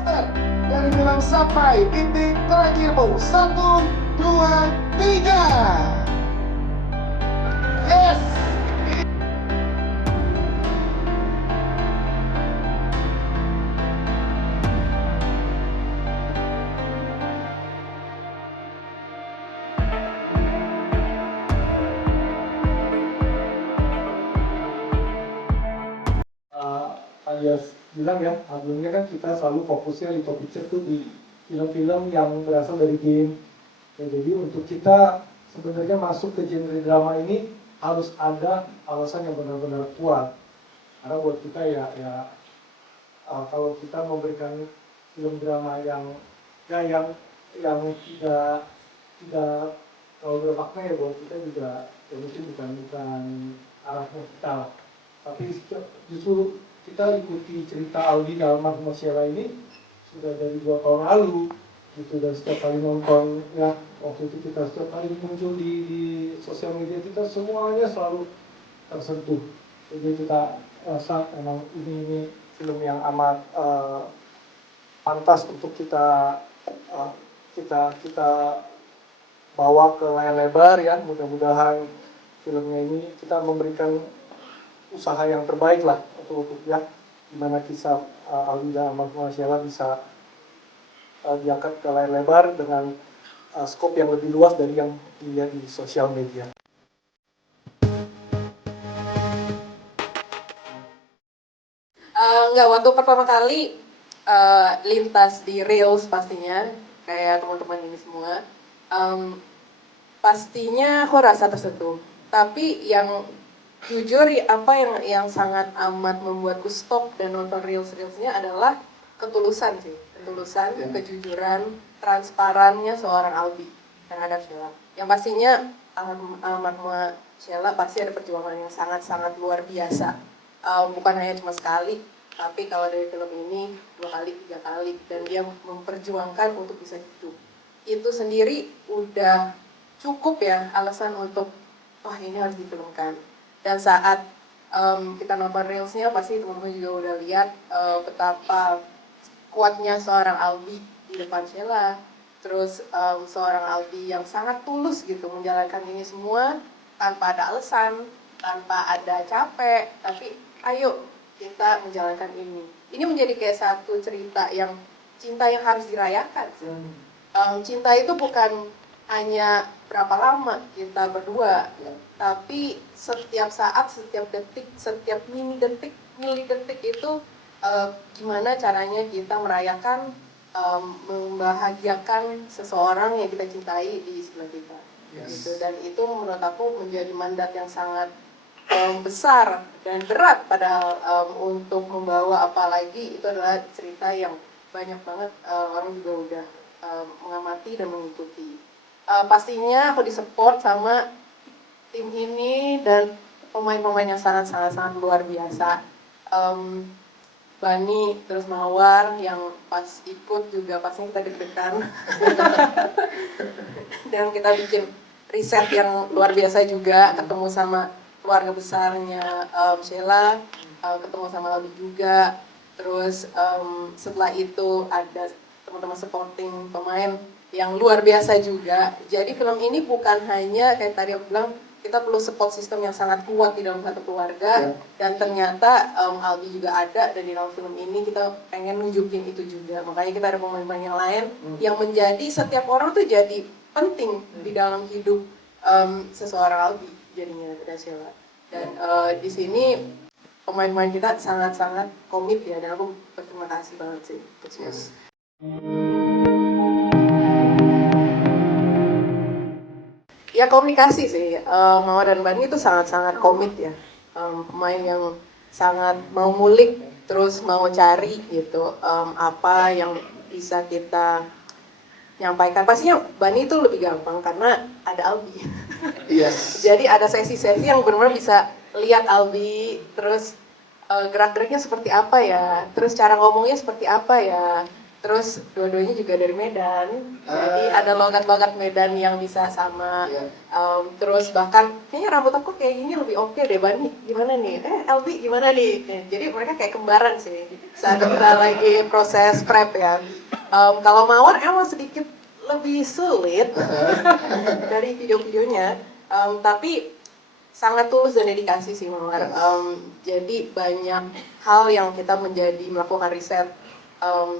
poster dari film Sampai Titik Terakhirmu. 1, 2, 3. Yes. Alias bilang ya, sebelumnya kan kita selalu fokusnya di top picture tuh di film-film yang berasal dari game. Ya, jadi untuk kita sebenarnya masuk ke genre drama ini harus ada alasan yang benar-benar kuat. Karena buat kita kalau kita memberikan film drama yang tidak terlalu bermakna ya buat kita juga ya mungkin bukan arahnya kita lah. Tapi justru kita ikuti cerita Aldi dalam Marvel Sheila ini sudah dari 2 tahun lalu gitu, dan setiap kali nonton ya waktu itu kita setiap kali muncul di sosial media kita semuanya selalu tersentuh. Jadi kita rasa memang ini film yang amat pantas untuk kita bawa ke layar lebar ya. Mudah-mudahan filmnya ini kita memberikan usaha yang terbaik lah untuk ya gimana kisah Aldi dan Marvel Sheila bisa diangkat ke layar lebar dengan skop yang lebih luas dari yang dilihat di sosial media. Nggak, waktu pertama kali lintas di Reels pastinya, kayak teman-teman ini semua, pastinya aku rasa tersentuh. Tapi yang jujur, apa yang sangat amat membuatku stop dan nonton Reels-Reelsnya adalah ketulusan sih. Ketulusan, kejujuran, transparannya seorang Albi terhadap Sheila. Yang pastinya almarhumah Sheila pasti ada perjuangan yang sangat-sangat luar biasa. Bukan hanya cuma sekali, tapi kalau dari film ini 2 kali, 3 kali, dan dia memperjuangkan untuk bisa hidup. Itu sendiri udah cukup ya alasan untuk wah ini harus difilmkan. Dan saat kita nonton Reelsnya pasti teman-teman juga udah lihat betapa kuatnya seorang Aldi di depan Sheila. Terus seorang Aldi yang sangat tulus gitu menjalankan ini semua tanpa ada alasan, tanpa ada capek, tapi ayo kita menjalankan ini. Ini menjadi kayak satu cerita yang cinta yang harus dirayakan. Cinta itu bukan hanya berapa lama kita berdua, tapi setiap saat, setiap detik, setiap milidetik itu gimana caranya kita merayakan, membahagiakan seseorang yang kita cintai di sebelah kita. Gitu. Dan itu menurut aku menjadi mandat yang sangat besar dan berat, padahal untuk membawa, apalagi itu adalah cerita yang banyak banget orang juga udah mengamati dan mengikuti. Pastinya aku disupport sama tim ini dan pemain-pemain yang sangat luar biasa. Bani, terus Mawar yang pas ikut juga pastinya kita deg-degan. Dan kita bikin riset yang luar biasa juga, ketemu sama keluarga besarnya Sheila, ketemu sama Aldi juga. Terus setelah itu ada teman-teman supporting pemain yang luar biasa juga. Jadi film ini bukan hanya kayak tadi aku bilang, kita perlu support system yang sangat kuat di dalam satu keluarga, dan ternyata Aldi juga ada, dan di dalam film ini kita pengen nunjukin itu juga. Makanya kita ada pemain-pemain yang lain yang menjadi setiap orang tuh jadi penting di dalam hidup seseorang Aldi jadinya dan Sheila. Dan di sini pemain-pemain kita sangat komit ya, dan aku berterima kasih banget sih untuk semua. Ya komunikasi sih, Mawar dan Bani itu sangat komit ya, pemain yang sangat mau ngulik, terus mau cari gitu, apa yang bisa kita nyampaikan. Pastinya Bani itu lebih gampang karena ada Albi. Yes. Jadi ada sesi-sesi yang benar-benar bisa lihat Albi, terus gerak-geriknya seperti apa ya, terus cara ngomongnya seperti apa ya, Terus dua-duanya juga dari Medan, jadi ada logat-logat Medan yang bisa sama. Terus bahkan kayaknya rambut aku kayak gini lebih oke deh, Bani gimana nih? LB gimana nih? Jadi mereka kayak kembaran sih saat kita lagi proses prep ya. Kalau Mawar emang sedikit lebih sulit dari video-videonya, tapi sangat tulus dan dedikasi sih Mawar. Jadi banyak hal yang kita melakukan riset.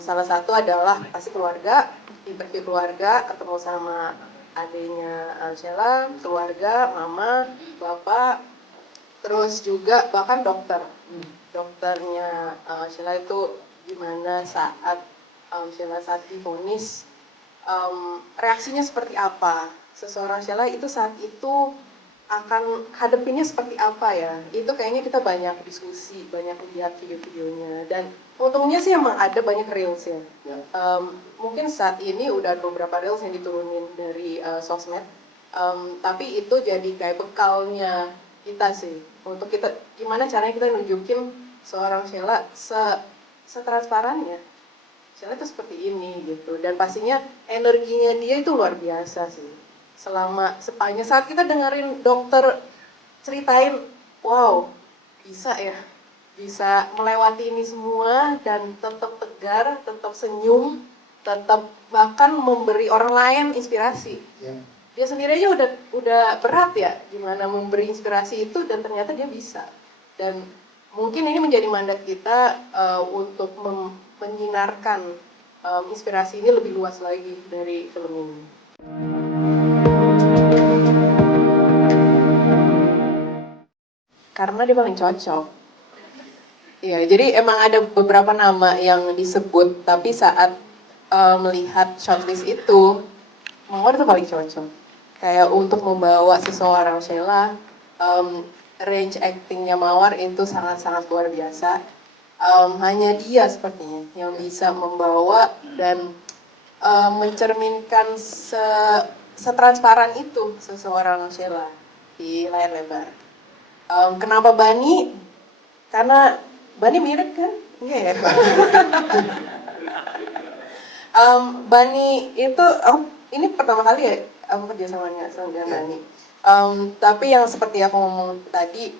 Salah satu adalah pasti keluarga, interview keluarga, ketemu sama adiknya Sheila, keluarga, mama, bapak, terus juga bahkan dokter. Dokternya Sheila itu gimana saat Sheila saat divonis, reaksinya seperti apa? Seseorang Sheila itu saat itu akan hadapinnya seperti apa ya? Itu kayaknya kita banyak diskusi, banyak lihat video-videonya, dan untungnya sih emang ada banyak reels ya. Mungkin saat ini udah beberapa reels yang diturunin dari sosmed, tapi itu jadi kayak bekalnya kita sih, untuk kita gimana caranya kita nunjukin seorang Sheila setransparannya. Sheila itu seperti ini gitu, dan pastinya energinya dia itu luar biasa sih. Sepanjang saat kita dengerin dokter ceritain, wow, bisa ya, bisa melewati ini semua dan tetap tegar, tetap senyum, tetap bahkan memberi orang lain inspirasi. Dia sendiri aja udah berat ya, gimana memberi inspirasi itu, dan ternyata dia bisa. Dan mungkin ini menjadi mandat kita untuk menyinarkan inspirasi ini lebih luas lagi dari film ini. Karena dia paling cocok. Iya, jadi emang ada beberapa nama yang disebut, tapi saat melihat shortlist itu, Mawar itu paling cocok. Kayak untuk membawa seseorang Sheila, range actingnya Mawar itu sangat-sangat luar biasa. Hanya dia sepertinya yang bisa membawa dan mencerminkan setransparan itu seseorang Sheila di layar lebar. Kenapa Bani? Karena Bani mirip kan? Enggak ya? Bani itu, ini pertama kali ya aku kerja sama Bani. Tapi yang seperti aku ngomong tadi,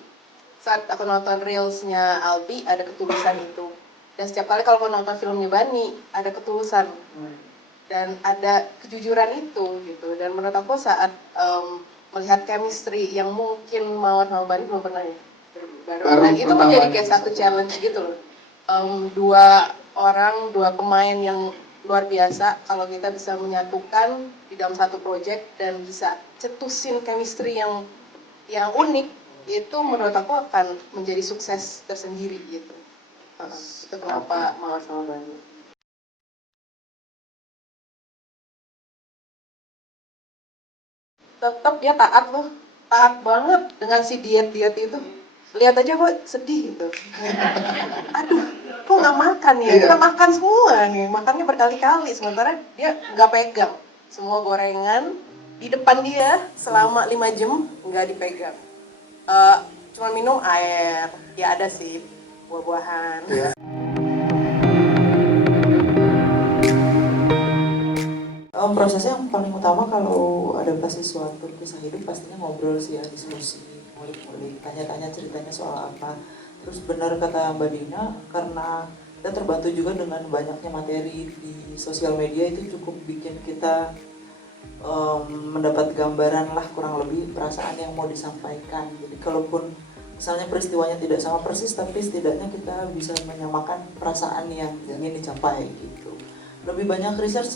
saat aku nonton reelsnya Albi, ada ketulusan itu. Dan setiap kali kalau mau nonton filmnya Bani, ada ketulusan. Dan ada kejujuran itu gitu. Dan menurut aku saat melihat chemistry yang mungkin Mawar sama Bani belum pernah ya. Nah, itu menjadi kayak satu challenge gitu loh. Dua pemain yang luar biasa, kalau kita bisa menyatukan di dalam satu project dan bisa cetusin chemistry yang unik, itu menurut aku akan menjadi sukses tersendiri gitu. Itu kenapa Mawar sama Bani. Tetap dia taat loh, taat banget dengan si diet itu. Lihat aja kok sedih gitu. Aduh, kok nggak makan ya? Kita makan semua nih, makannya berkali-kali, sementara dia nggak pegang. Semua gorengan di depan dia selama 5 jam nggak dipegang. Cuma minum air, ya ada sih buah-buahan. Prosesnya yang paling utama kalau adaptasi suatu kisah hidup pastinya ngobrol sih ya, diskusi, ngulik-ngulik, tanya-tanya ceritanya soal apa. Terus benar kata Mbak Dina, karena kita terbantu juga dengan banyaknya materi di sosial media, itu cukup bikin kita mendapat gambaran lah kurang lebih perasaan yang mau disampaikan. Jadi kalaupun misalnya peristiwanya tidak sama persis, tapi setidaknya kita bisa menyamakan perasaan yang ingin dicapai gitu. Lebih banyak riset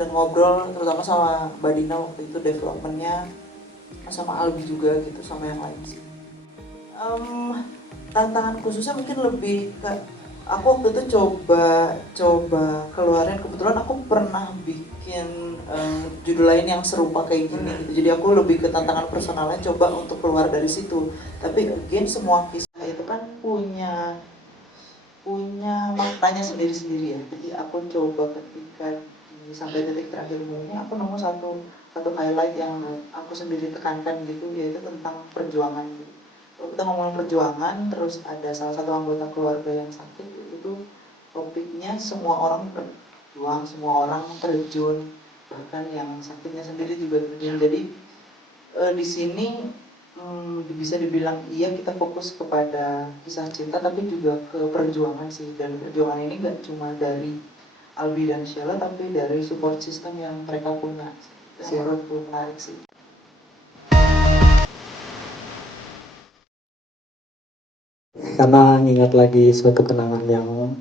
dan ngobrol, terutama sama Mbak Dina waktu itu developmentnya, sama Albi juga gitu, sama yang lain sih. Tantangan khususnya mungkin lebih ke, aku waktu itu coba keluarin, kebetulan aku pernah bikin judul lain yang serupa kayak gini gitu. Jadi aku lebih ke tantangan personalnya, coba untuk keluar dari situ. Tapi again, semua kisah itu kan punya maknanya sendiri-sendiri ya. Jadi aku coba ketika sampai titik terakhir umumnya, aku nemu satu highlight yang aku sendiri tekankan gitu, yaitu tentang perjuangan. Kalau kita ngomongin perjuangan, terus ada salah satu anggota keluarga yang sakit, itu topiknya semua orang berjuang, semua orang terjun, bahkan yang sakitnya sendiri juga terjun. Jadi di sini bisa dibilang iya kita fokus kepada kisah cinta tapi juga ke perjuangan sih, dan perjuangan ini gak cuma dari Albi dan Sheila tapi dari support system yang mereka punya. Yang menurutku menarik sih. Karena ingat lagi suatu kenangan yang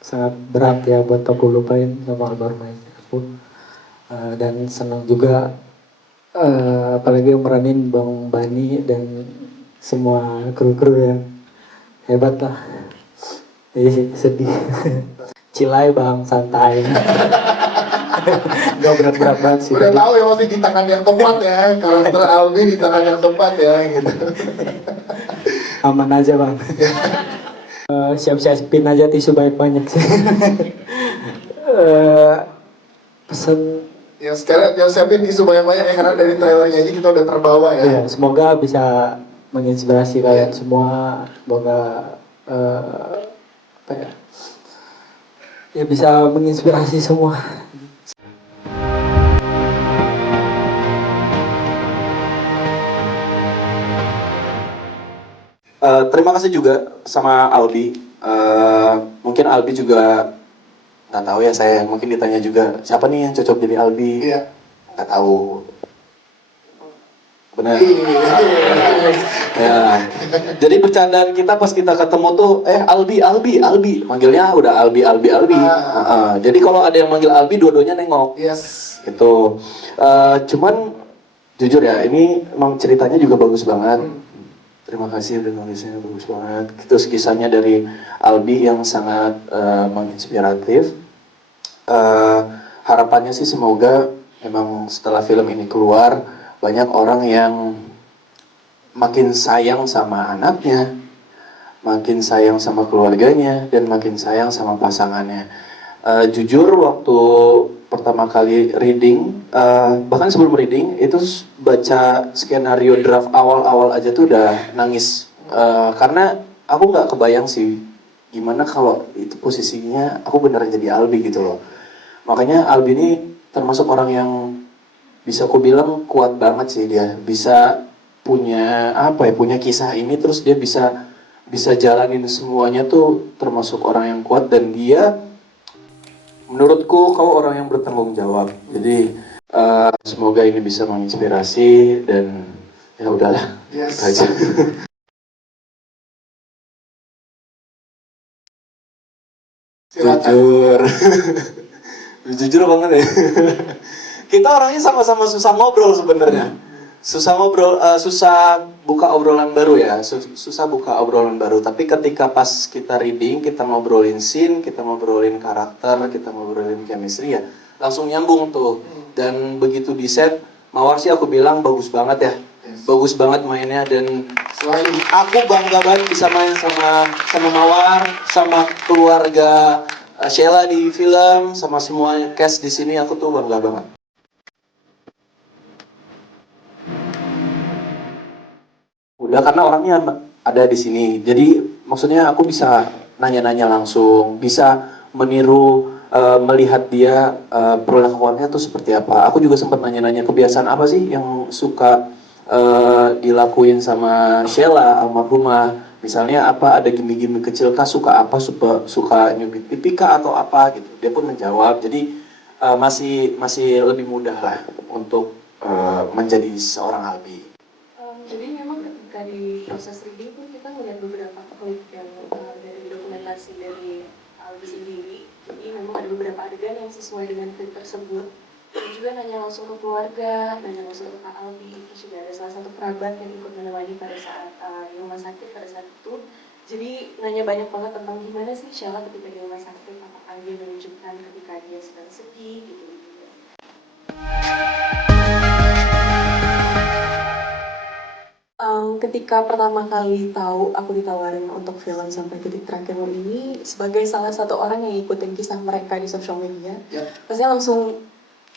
sangat berat ya buat aku lupain sama almarhum ayah aku. Dan senang juga apalagi meranin Bang Bani dan semua kru-kru yang hebat lah. Jadi sedih. Cilai Bang, santai. Gak berat-berat banget sih. Udah tahu ya masih di tangan yang tepat ya, karakter Albi di tangan yang tepat ya gitu. Aman aja Bang. Siap-siapin aja tisu banyak-banyak sih. Pesan Ya sekarang yang siapin tisu banyak-banyak ya, karena dari trailernya aja kita udah terbawa ya. ya, semoga bisa menginspirasi kalian semua. Semoga apa ya? Ya bisa menginspirasi semua. Terima kasih juga sama Albi. Mungkin Albi juga nggak tahu ya, saya mungkin ditanya juga siapa nih yang cocok jadi Albi. Iya. Nggak tahu. Benar. Ya. Jadi bercandaan kita pas kita ketemu tuh, Albi. Manggilnya udah Albi. Jadi kalau ada yang manggil Albi, dua-duanya nengok. Yes. Itu. Cuman jujur ya, ini emang ceritanya juga bagus banget. Terima kasih udah nulisnya, bagus banget. Terus kisahnya dari Albi yang sangat menginspiratif. Harapannya sih semoga memang setelah film ini keluar, banyak orang yang makin sayang sama anaknya, makin sayang sama keluarganya, dan makin sayang sama pasangannya. Jujur waktu pertama kali reading, bahkan sebelum reading itu baca skenario draft awal-awal aja tuh udah nangis. Karena aku nggak kebayang sih gimana kalau itu posisinya aku beneran jadi Albi gitu loh. Makanya Albi ini termasuk orang yang bisa aku bilang kuat banget sih. Dia bisa punya punya kisah ini, terus dia bisa jalanin semuanya tuh, termasuk orang yang kuat. Dan dia menurutku kau orang yang bertanggung jawab. Jadi semoga ini bisa menginspirasi, dan ya udahlah. Yes. Itu aja. Jujur. Jujur banget ya. Kita orangnya sama-sama susah ngobrol sebenarnya. Susah ngobrol, susah buka obrolan baru ya. Susah buka obrolan baru. Tapi ketika pas kita reading, kita ngobrolin scene, kita ngobrolin karakter, kita ngobrolin chemistry ya, langsung nyambung tuh. Dan begitu di set, Mawar sih aku bilang bagus banget ya. Bagus banget mainnya, dan aku bangga banget bisa main sama Mawar, sama keluarga Sheila di film, sama semua cast di sini. Aku tuh bangga banget. Udah, karena orangnya ada di sini. Jadi maksudnya aku bisa nanya-nanya langsung, bisa meniru, melihat dia perlakuannya tuh seperti apa. Aku juga sempat nanya-nanya kebiasaan apa sih yang suka dilakuin sama Sheila almarhumah. Misalnya apa, ada gimmick-gimmick kecil kah, suka apa, suka nyubit pipi kah atau apa gitu. Dia pun menjawab. Jadi masih lebih mudah lah untuk menjadi seorang Albi. Jadi memang ketika di proses reading pun kita melihat beberapa klip yang dari dokumentasi dari Albi sendiri. Jadi memang ada beberapa adegan yang sesuai dengan klip tersebut. Dan juga nanya langsung ke keluarga, nanya langsung ke Kak Albi. Terus juga ada salah satu kerabat yang ikut menemani pada saat di rumah sakit pada saat itu. Jadi nanya banyak banget tentang gimana sih Sheila ketika di rumah sakit, apakah dia menunjukkan ketika dia sedang sedih gitu. Ketika pertama kali tahu aku ditawarin untuk film Sampai Titik Terakhirmu ini, sebagai salah satu orang yang ikutin kisah mereka di sosial media, pastinya langsung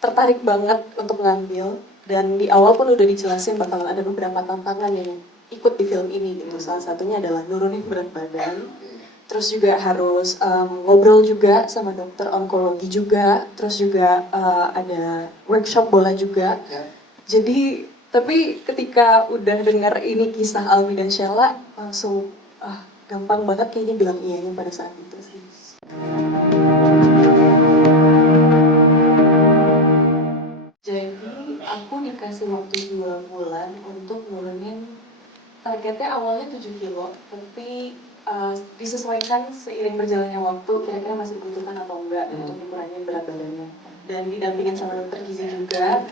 tertarik banget untuk ngambil. Dan di awal pun udah dijelasin bakalan ada beberapa tantangan yang ikut di film ini gitu. Salah satunya adalah nurunin berat badan, terus juga harus ngobrol juga sama dokter onkologi juga, terus juga ada workshop bola juga. Ya. Jadi tapi ketika udah dengar ini kisah Alwi dan Sheila langsung gampang banget kayaknya bilang iyanya pada saat itu sih. Jadi aku dikasih waktu 2 bulan untuk nurunin targetnya awalnya 7 kilo, tapi disesuaikan seiring berjalannya waktu kira-kira masih dibutuhkan atau enggak untuk dikurangi berat badannya. Dan didampingin sama dokter gizi juga.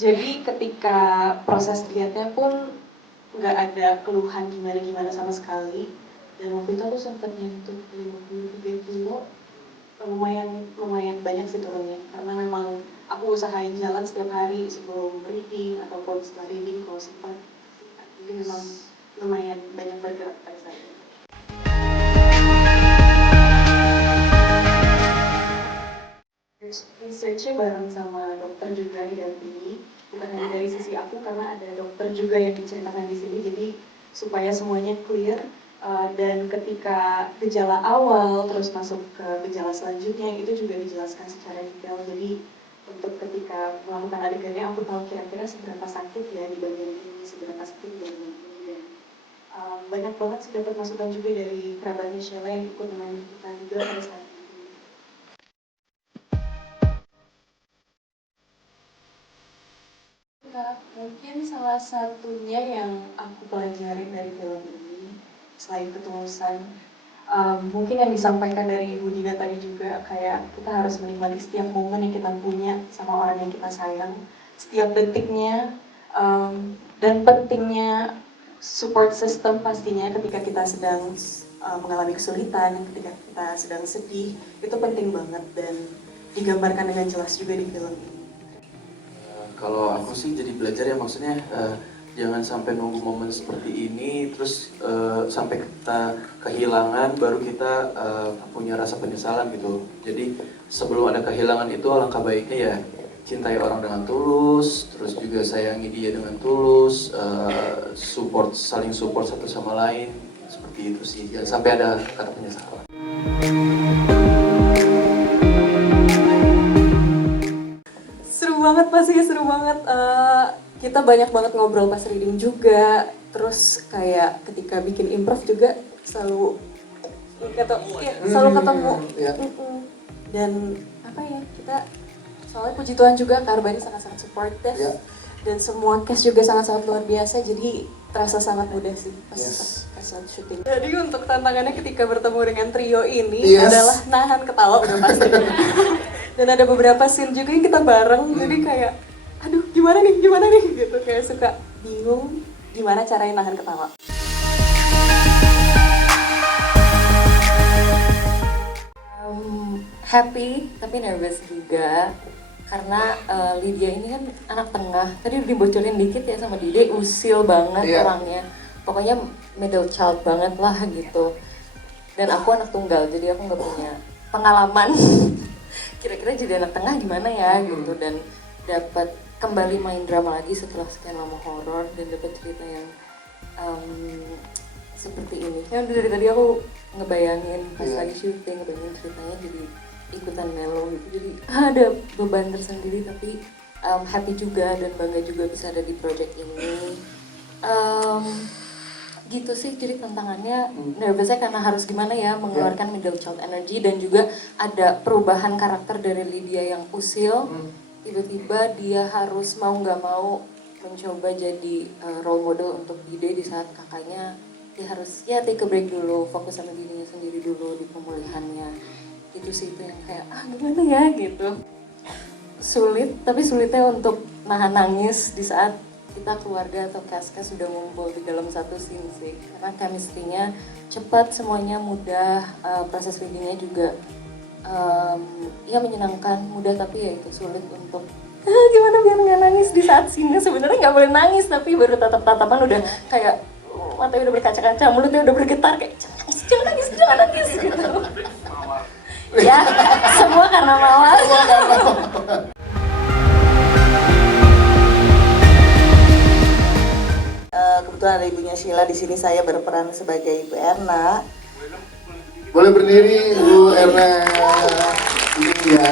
Jadi ketika proses dietnya pun nggak ada keluhan gimana-gimana sama sekali. Dan waktu itu aku sempat nyentuh 53 kilo, lumayan banyak sih turunnya. Karena memang aku usahain jalan setiap hari sebelum reading ataupun setelah reading kalau sempat. Jadi memang lumayan banyak bergerak pada saat itu. Researchnya bareng sama dokter juga didampingi, bukan hanya dari sisi aku karena ada dokter juga yang diceritakan di sini, jadi supaya semuanya clear. Dan ketika gejala awal terus masuk ke gejala selanjutnya itu juga dijelaskan secara detail. Jadi untuk ketika melakukan adegannya aku tahu kira-kira seberapa sakit ya di bagian ini, seberapa sakit di bagian ini. Dan banyak banget sih dapat masukan juga dari kerabatnya Sheila yang ikut menemani kita juga pada saat itu. Mungkin salah satunya yang aku pelajari dari film ini, selain ketulusan, mungkin yang disampaikan dari Ibu Dina tadi juga, kayak kita harus menikmati setiap momen yang kita punya sama orang yang kita sayang, setiap detiknya, dan pentingnya support system pastinya ketika kita sedang mengalami kesulitan, ketika kita sedang sedih, itu penting banget dan digambarkan dengan jelas juga di film ini. Kalau aku sih jadi belajar ya, maksudnya jangan sampai nunggu momen seperti ini terus sampai kita kehilangan baru kita punya rasa penyesalan gitu. Jadi sebelum ada kehilangan itu alangkah baiknya ya cintai orang dengan tulus, terus juga sayangi dia dengan tulus, saling support satu sama lain, seperti itu sih. Jangan sampai ada kata penyesalan. Seru banget. Kita banyak banget ngobrol pas reading juga. Terus kayak ketika bikin improv juga selalu ketemu. Ya. Dan apa ya, kita soalnya puji Tuhan juga Kak Arbani sangat-sangat supportive. Ya. Dan semua cast juga sangat-sangat luar biasa. Jadi terasa sangat mudah sih pas saat syuting. Jadi untuk tantangannya ketika bertemu dengan trio ini adalah nahan ketawa udah pasti. Dan ada beberapa scene juga yang kita bareng, jadi kayak, aduh gimana nih gitu, kayak suka bingung gimana caranya nahan ketawa. Happy tapi nervous juga karena Lydia ini kan anak tengah. Tadi udah dibocorin dikit ya sama Dide, usil banget orangnya. Pokoknya middle child banget lah gitu. Dan aku anak tunggal, jadi aku nggak punya pengalaman. Kira-kira jadi anak tengah gimana ya gitu, dan dapat kembali main drama lagi setelah sekian lama horor dan dapat cerita yang seperti ini. Yang dari tadi aku ngebayangin pas lagi syuting, ngebayangin ceritanya jadi ikutan melo gitu, jadi ada beban tersendiri tapi happy juga dan bangga juga bisa ada di project ini. Gitu sih, jadi tantangannya nervousnya karena harus gimana ya mengeluarkan middle child energy, dan juga ada perubahan karakter dari Lydia yang usil, tiba-tiba dia harus mau nggak mau mencoba jadi role model untuk Dide di saat kakaknya dia harus take a break dulu, fokus sama dirinya sendiri dulu di pemulihannya. Itu sih itu yang kayak gimana ya gitu, sulit, tapi sulitnya untuk nahan nangis di saat kita keluarga atau cast-cast sudah ngumpul di dalam satu scene sih, karena chemistry-nya cepat, semuanya mudah, proses reading-nya juga ya menyenangkan, mudah, tapi ya itu sulit untuk gimana biar nggak nangis di saat scene-nya. Sebenarnya nggak boleh nangis, tapi baru tatap-tatapan udah kayak matanya udah berkaca-kaca, mulutnya udah bergetar kayak jangan nangis gitu. Ya, semua karena malas. Kebetulan ada ibunya Sheila di sini, saya berperan sebagai Ibu Erna. Boleh berdiri Bu Erna. Iya.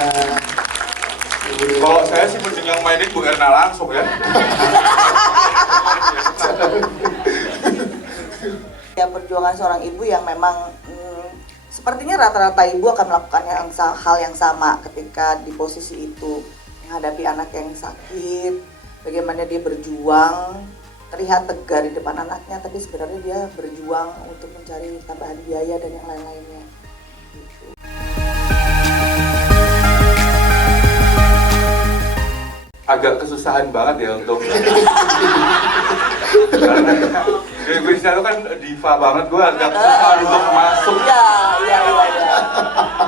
Kalau saya sih mending yang mainin Bu Erna langsung ya. Ya, perjuangan seorang ibu yang memang sepertinya rata-rata ibu akan melakukan hal yang sama ketika di posisi itu, menghadapi anak yang sakit, bagaimana dia berjuang, terlihat tegar di depan anaknya, tapi sebenarnya dia berjuang untuk mencari tambahan biaya dan yang lain-lainnya. Gitu. Agak kesusahan banget ya untuk Indonesia itu kan diva banget, gue agak susah untuk masuk.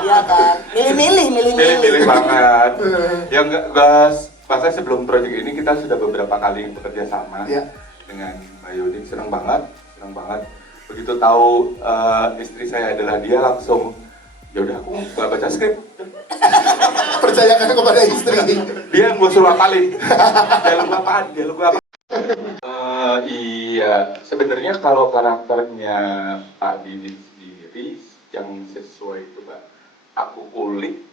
Iya kan, milih-milih Banget. Ya enggak, bahkan sebelum proyek ini kita sudah beberapa kali bekerja sama dengan Mbak Yudi, senang banget. Begitu tahu istri saya adalah dia, langsung ya udah aku gak baca skrip. Percayakan kepada istri. Dia yang gue suruh apalin. Dialog apa? Iya, sebenarnya kalau karakternya Pak Didi sendiri yang sesuai itu Mbak, aku kulik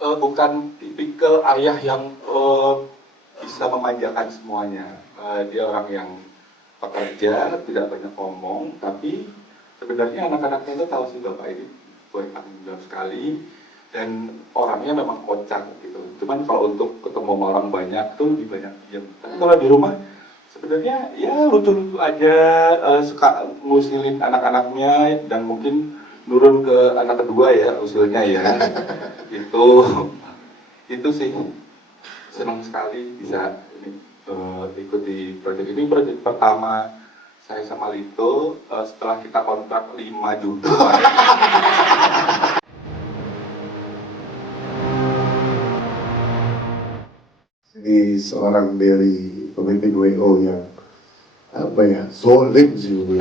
bukan tipikal ayah yang bisa memanjakan semuanya. Dia orang yang pekerja, tidak banyak ngomong, tapi sebenarnya anak-anaknya itu tahu sih Bapak ini bertanggung jawab sekali dan orangnya memang kocak gitu. Cuman kalau untuk ketemu sama orang banyak tuh lebih banyak diam. Tapi kalau di rumah sebenarnya ya lucu-lucu aja, suka ngusilin anak-anaknya dan mungkin nurun ke anak kedua ya usulnya ya. Itu sih senang sekali bisa ikuti proyek ini. Proyek pertama saya sama Lito setelah kita kontrak 5 juta. Ini seorang dari pemimpin WO yang apa ya, zolim sih Bu.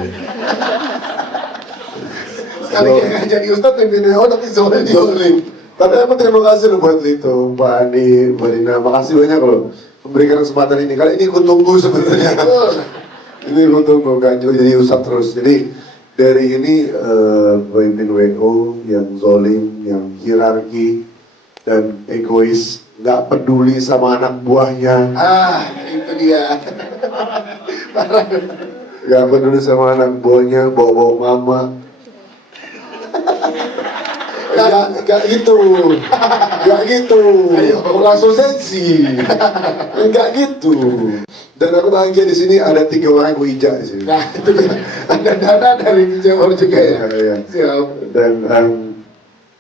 Sekali nggak jadi Ustadz pemimpin WO tapi zolim. Tapi emang terima kasih loh buat Lito, Pak Andi, Mbak Dina, makasih banyak loh memberikan kesempatan ini. Kali ini aku tunggu sebenarnya. Ini aku tunggu kan jadi Ustadz terus. Jadi dari ini pemimpin WO yang zolim, yang hierarki dan egois, nggak peduli sama anak buahnya. Itu dia. Nggak peduli sama anak buahnya, bawa-bawa mama. Nggak gitu. Langsung sensi. Nggak gitu. Dan aku bahagia di sini ada 3 orang yang ijak di sini. Nah, itu ada dana dari Jawa juga ya. Siap. Dan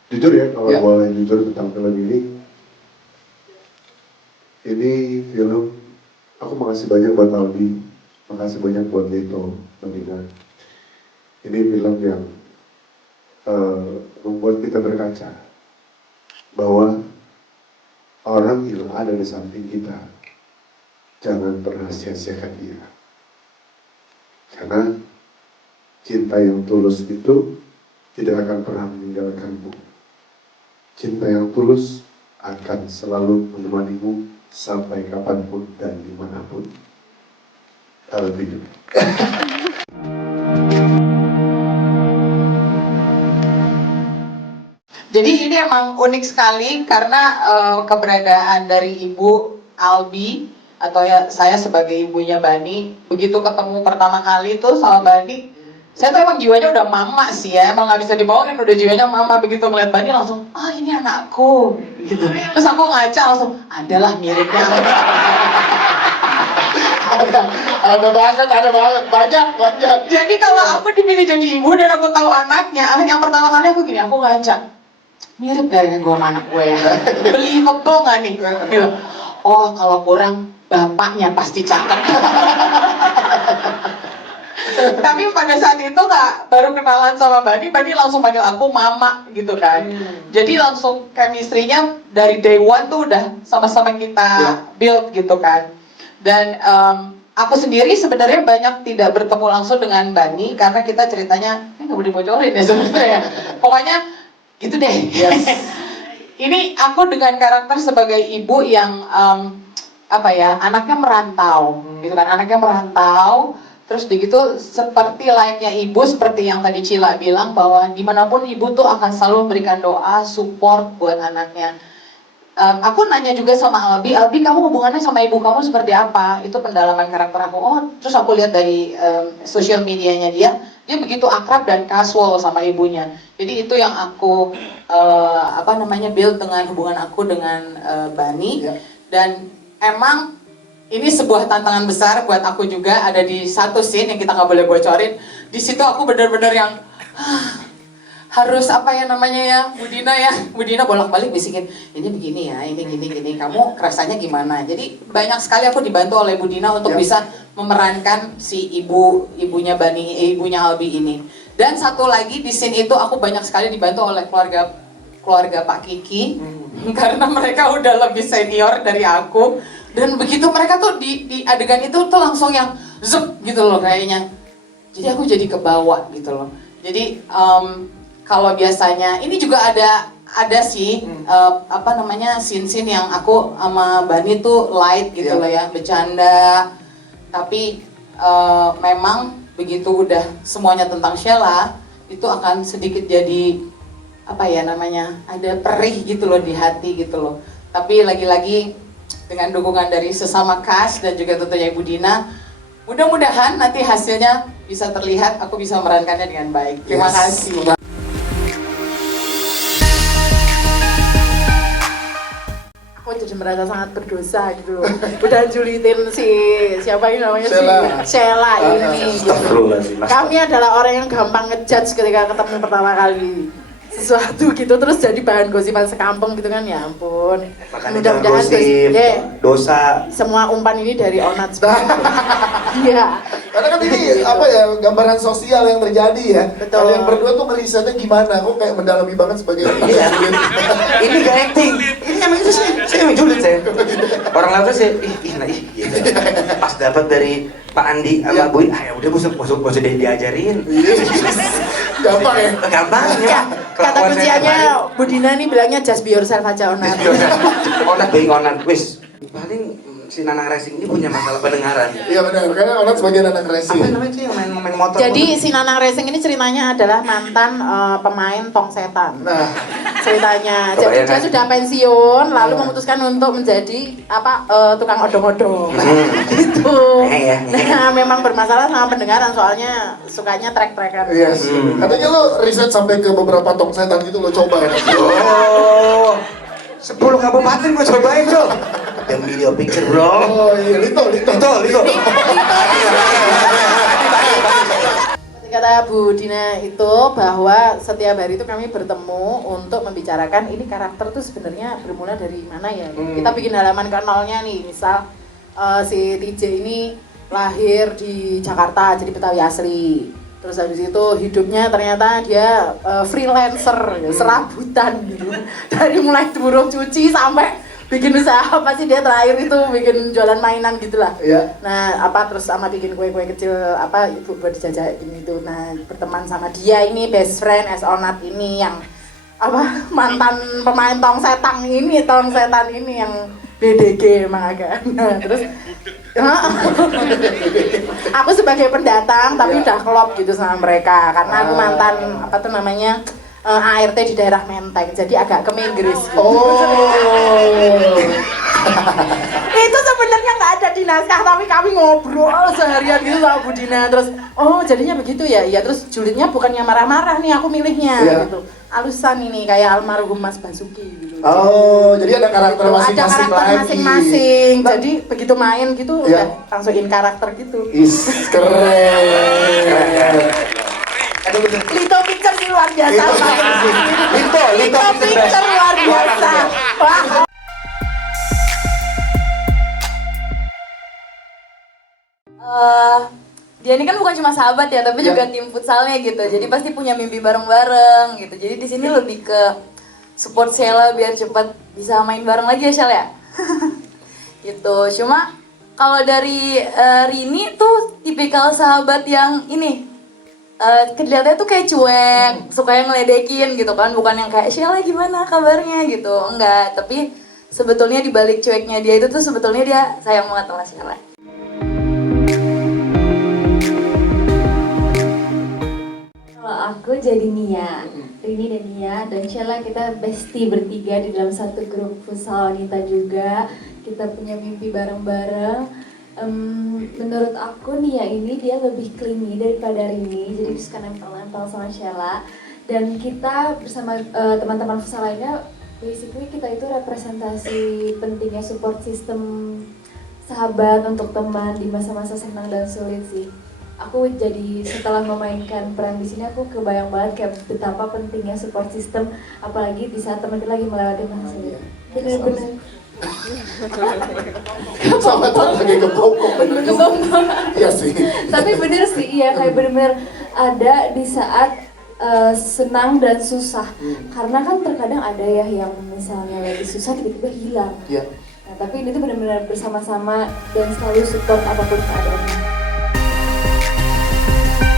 jujur ya, kalau boleh jujur tentang film ini film, aku makasih banyak buat Aldi, makasih banyak buat Lito, Mbak. Ini film yang membuat kita berkaca bahwa orang yang ada di samping kita jangan pernah sia-siakan dia, karena cinta yang tulus itu tidak akan pernah meninggalkanmu. Cinta yang tulus akan selalu menemanimu sampai kapanpun dan dimanapun. Aldi. Jadi ini emang unik sekali karena keberadaan dari Ibu Albi atau ya saya sebagai ibunya Bani, begitu ketemu pertama kali tuh sama Bani, saya tuh emang jiwanya udah mama sih ya, emang nggak bisa dibohongin, udah jiwanya mama. Begitu ngeliat Bani langsung, ini anakku gitu. Terus aku ngaca langsung, adalah miripnya. Ada banget, banyak. Jadi kalau aku dipilih jadi ibu dan aku tahu anaknya, yang pertama kali aku gini, aku ngaca, mirip dari gue sama anak gue ya. Believable nggak nih? Gitu. Oh, kalau kurang bapaknya pasti cakep. Tapi pada saat itu baru kenalan sama Bani langsung panggil aku mama gitu kan. Jadi langsung chemistry-nya dari day one tuh udah sama-sama kita build gitu kan. Dan aku sendiri sebenarnya banyak tidak bertemu langsung dengan Bani karena kita ceritanya nggak boleh dibocorin ya sebenarnya. Pokoknya gitu deh. Yes. Ini aku dengan karakter sebagai ibu yang anaknya merantau gitu kan, anaknya merantau, Terus begitu seperti layaknya ibu, seperti yang tadi Cila bilang bahwa dimanapun ibu tuh akan selalu memberikan doa, support buat anaknya. Aku nanya juga sama Albi, kamu hubungannya sama ibu kamu seperti apa? Itu pendalaman karakter aku. Oh, terus aku lihat dari sosial medianya dia begitu akrab dan casual sama ibunya. Jadi itu yang aku build dengan hubungan aku dengan Bani. Dan emang ini sebuah tantangan besar buat aku juga. Ada di satu scene yang kita nggak boleh bocorin. Di situ aku benar-benar yang harus Bu Dina bolak-balik bisikin, ini begini ya, ini gini, kamu rasanya gimana? Jadi banyak sekali aku dibantu oleh Bu Dina untuk bisa memerankan si ibunya Albi ini. Dan satu lagi di scene itu aku banyak sekali dibantu oleh keluarga Pak Kiki, karena mereka udah lebih senior dari aku. Dan begitu mereka tuh di adegan itu tuh langsung yang zup gitu loh kayaknya. Jadi aku jadi kebawa gitu loh. Jadi kalau biasanya ini juga ada sih scene-scene yang aku sama Bani tuh light gitu loh ya, bercanda. Tapi memang begitu udah semuanya tentang Sheila, itu akan sedikit jadi ada perih gitu loh di hati gitu loh. Tapi lagi-lagi dengan dukungan dari sesama cast dan juga tentunya Ibu Dina, mudah-mudahan nanti hasilnya bisa terlihat, aku bisa memerankannya dengan baik. Terima kasih. Aku jadi merasa sangat berdosa gitu loh. Udah julitin siapa ini namanya Sheila ini. Kami adalah orang yang gampang ngejudge ketika ketemu pertama kali sesuatu gitu, terus jadi bahan gosipan sekampung gitu kan, ya ampun. Makanya jangan gosip, dosa. Semua umpan ini dari Onat semua. Iya. Karena kan ini gambaran sosial yang terjadi ya. Betul. Kalian berdua tuh ngerisetnya gimana? Kok kayak mendalami banget sebagai Ini gak acting. Ini emang itu saya yang julid saya. Orang lain tuh saya gitu. Pas dapat dari Pak Andi sama Bu, ya udah masuk diajarin. gampang ya. Gampang ya. Kata kunciannya Bu Dina nih bilangnya just be yourself aja, Onat. Onat being Onat, wis. Paling si Nanang Racing ini punya masalah pendengaran. Iya benar, karena Onat sebagai Nanang Racing. Apa namanya sih yang main motor? Jadi si Nanang Racing ini ceritanya adalah mantan pemain tong setan. Nah, ceritanya. Jadi dia sudah pensiun, lalu memutuskan untuk menjadi tukang odong-odong. Gitu. Nah, memang bermasalah sama pendengaran, soalnya sukanya trek-trekan. Yes. Katanya lo riset sampai ke beberapa tong setan gitu lo coba ya. Oh. 10 kabupaten gua cobain, Cok. Yang video picture, bro. Oh iya, Lito. Kata Bu Dina itu bahwa setiap hari itu kami bertemu untuk membicarakan ini karakter tuh sebenarnya bermula dari mana ya. Kita bikin halaman ke nolnya nih, misal si TJ ini lahir di Jakarta jadi Betawi asli. Terus habis itu hidupnya ternyata dia freelancer, serabutan gitu. Dari mulai buruh cuci sampai bikin usaha apa sih, dia terakhir itu bikin jualan mainan gitulah. Iya. Nah, terus sama bikin kue-kue kecil itu buat dijajah gitu. Nah, berteman sama dia ini best friend as Onat ini yang mantan pemain tong setan ini yang BDG emang agak. Nah, terus aku sebagai pendatang tapi udah klop gitu sama mereka karena aku mantan ART di daerah Menteng, jadi agak ke Inggris gitu. Itu sebenarnya nggak ada di naskah, tapi kami ngobrol seharian gitu sama Bu Dina. Terus jadinya begitu ya. Iya, terus julidnya bukan yang marah-marah nih, aku milihnya gitu. Alusan ini kayak almarhum Mas Basuki gitu. Oh, jadi ada karakter masing-masing ada karakter lagi. masing-masing. Jadi begitu main gitu udah langsung in karakter gitu. Keren. Lito Picture sih luar biasa. Lito Picture luar biasa. Wah. Dia ini kan bukan cuma sahabat ya, tapi juga tim futsalnya gitu. Jadi pasti punya mimpi bareng-bareng gitu. Jadi di sini lebih ke support Sheila biar cepat bisa main bareng lagi ya, Sheila ya. Gitu. Cuma kalau dari Rini tuh tipikal sahabat yang ini kelihatannya tuh kayak cuek, suka yang ngeledekin gitu kan, bukan yang kayak Sheila gimana kabarnya gitu. Enggak, tapi sebetulnya di balik cueknya dia itu tuh sebetulnya dia sayang banget sama Sheila. aku jadi Nia, Rini dan Nia, dan Sheila kita bestie bertiga di dalam satu grup futsal wanita juga. Kita punya mimpi bareng-bareng. Menurut aku Nia ini dia lebih clingy daripada Rini, jadi suka nempel-nempel sama Sheila. Dan kita bersama teman-teman futsal lainnya, basically kita itu representasi pentingnya support system sahabat untuk teman di masa-masa senang dan sulit sih. Aku jadi setelah memainkan peran di sini aku kebayang banget kayak betapa pentingnya support system, apalagi di saat teman kita lagi melewati masa sulit. Benar-benar. Sama lagi kepokok. Iya sih. Tapi bener sih, iya kayak bener-bener ada di saat senang dan susah. Karena kan terkadang ada ya yang misalnya lagi susah tiba-tiba hilang. Iya. Nah, tapi ini tuh benar-benar bersama-sama dan selalu support apapun keadaannya.